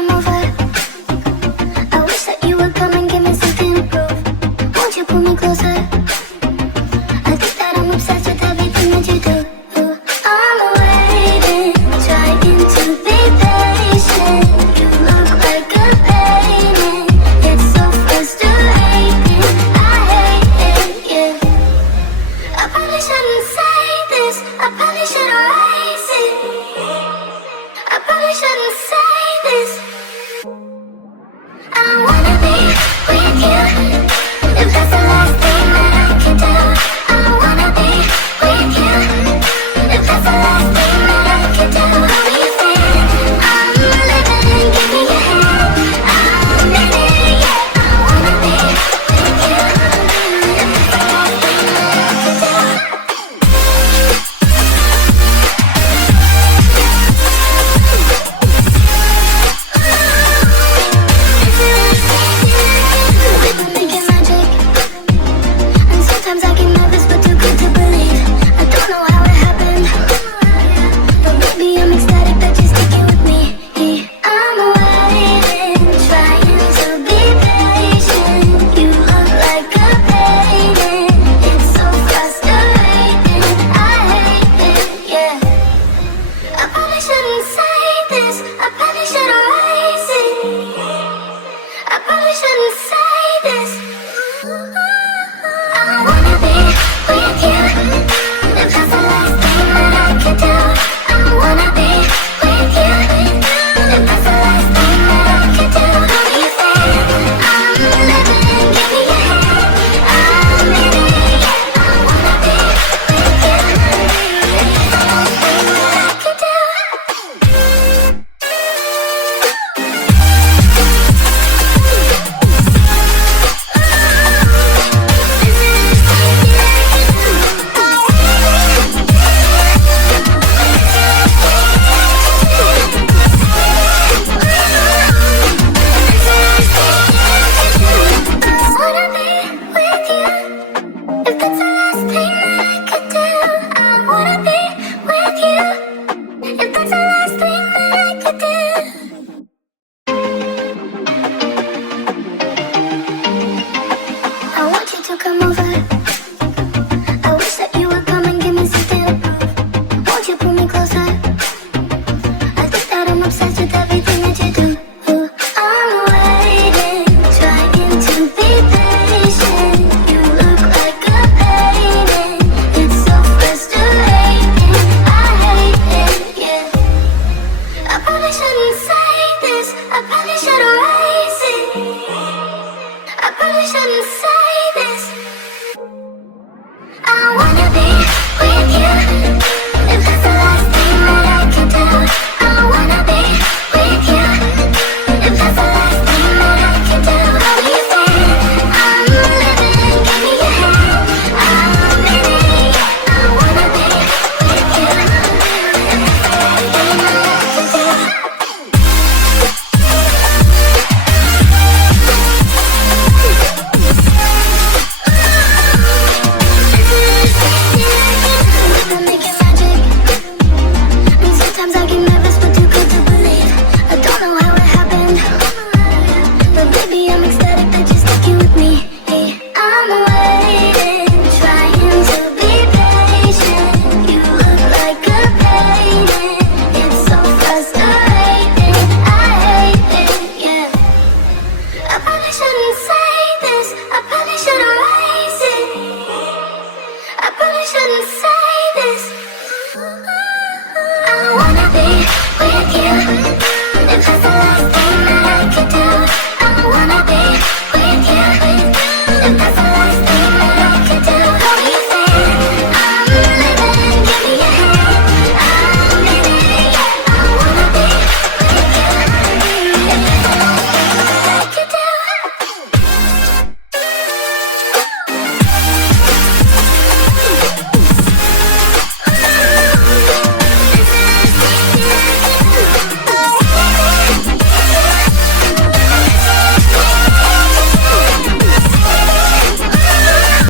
come over? I wish that you would come and give me something to prove. Won't you pull me closer? I think that I'm obsessed with everything that you do. I'm waiting, trying to be patient. You look like a painting. It's so frustrating. I hate it, yeah. I probably shouldn't say this. I probably should erase it. I probably shouldn't say this. I wanna be with you. If that's the last thing that I can do. I wanna be with you. If that's the last thing that I can do. How do you feel? I'm living, give me your hand. I'm in it, yeah. I wanna be with you. If that's the last thing that I can do. We're making magic, and sometimes I get nervous, but too good to believe. I don't know how it happened, but maybe I'm ecstatic that you're sticking with me. I'm waiting, trying to be patient. You look like a painting. It's so frustrating. I hate it, yeah. I probably shouldn't say this. I probably should erase it. I probably shouldn't say this. I wanna be with you. If that's the last thing that I can do. I wanna be with you. If that's the last thing that I can do. How do you feel? I'm living, give me your hand. I'm in it, yeah. I wanna be with you. If that's the last thing that I can do. Come over. I wish that you would come and give me something to prove. Won't you pull me closer? I think that I'm obsessed with everything that you do. I'm waiting, trying to be patient. You look like a painting. It's so frustrating. I hate it, yeah. I probably shouldn't say this. I probably should erase it. I probably shouldn't say